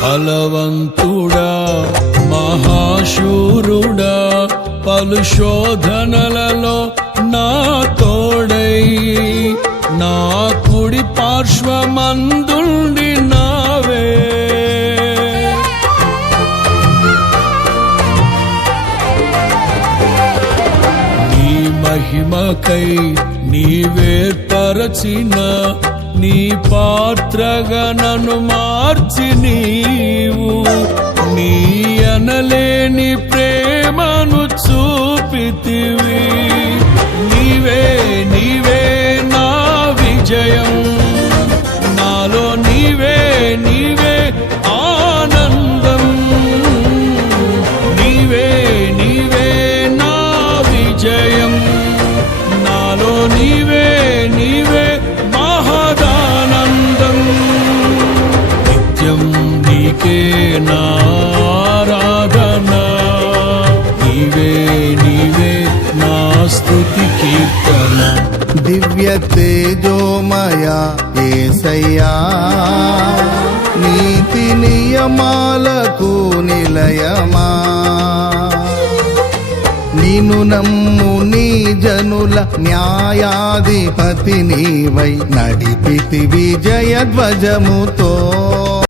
బలవంతుడా మహాశూరుడా పలు శోధనలలో నా తోడై నా కుడి పార్శ్వమందుండి నావే నీ మహిమకై నీవేర్పరచిన నీ పాత్రగా నన్ను మార్చి నీవు నీ అనలేని ప్రేమను చూపితివి నీవే నీవే నా విజయం నాలో నీవే నీవే ఆనందం నీవే నీవే నా విజయం నాలో నీవే నీవే మహదానందం నిత్యం నీకే నారాధన నీవే నీవే నా స్తుతి కీర్తన దివ్య తేజోమయ యేసయ్యా నీతి నియమాలకు నిలయమా నిన్ను నమ్ము నీ జనుల న్యాయాధిపతి నీవై నడిపితి విజయ ధ్వజముతో